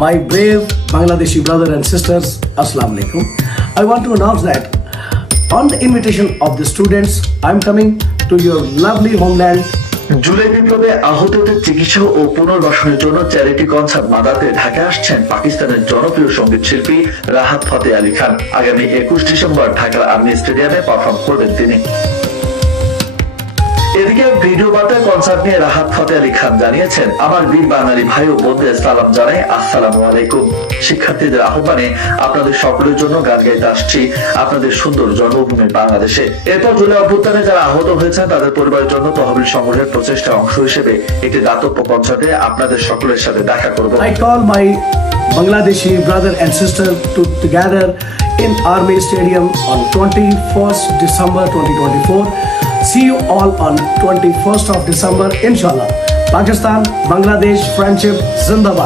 My brave Bangladeshi brothers and sisters, Assalamu alaikum. I want to announce that on the invitation of the students, I'm coming to your lovely homeland. July বিপ্লবে আহতদের চিকিৎসা ও পুনর্বাসনের জন্য charity concert মাদাতে ঢাকায় আসছেন পাকিস্তানের জনপ্রিয় সঙ্গীত শিল্পী রাহাত ফতেহ আলী খান। আগামী 21 ডিসেম্বর ঢাকার আর্মি স্টেডিয়ামে পারফর্ম করবেন তিনি। এদিকে ভিডিও বার্তায় কনসার্ট নিয়ে রাহাত ফতেহ আলী খান জানিয়েছেন, আমার বীর বাঙালি ভাই ও বোনদের সালাম জানাই, আসসালামু আলাইকুম। শিক্ষার্থীদের আহ্বানে আপনাদের সকলের জন্য গান গাইতে আসছি আপনাদের সুন্দর জন্মভূমি বাংলাদেশে। এরপর জুলাই অভ্যুত্থানে যারা আহত হয়েছেন তাদের পরিবারের জন্য তহবিল সংগ্রহের প্রচেষ্টার অংশ হিসেবে একটি দাতব্য কনসার্টে আপনাদের সকলের সাথে দেখা করব। I call my Bangladeshi brother and sister to together in Army Stadium on 21st December 2024. See you all on 21st of December, inshallah. Pakistan, Bangladesh, friendship, Zindabad.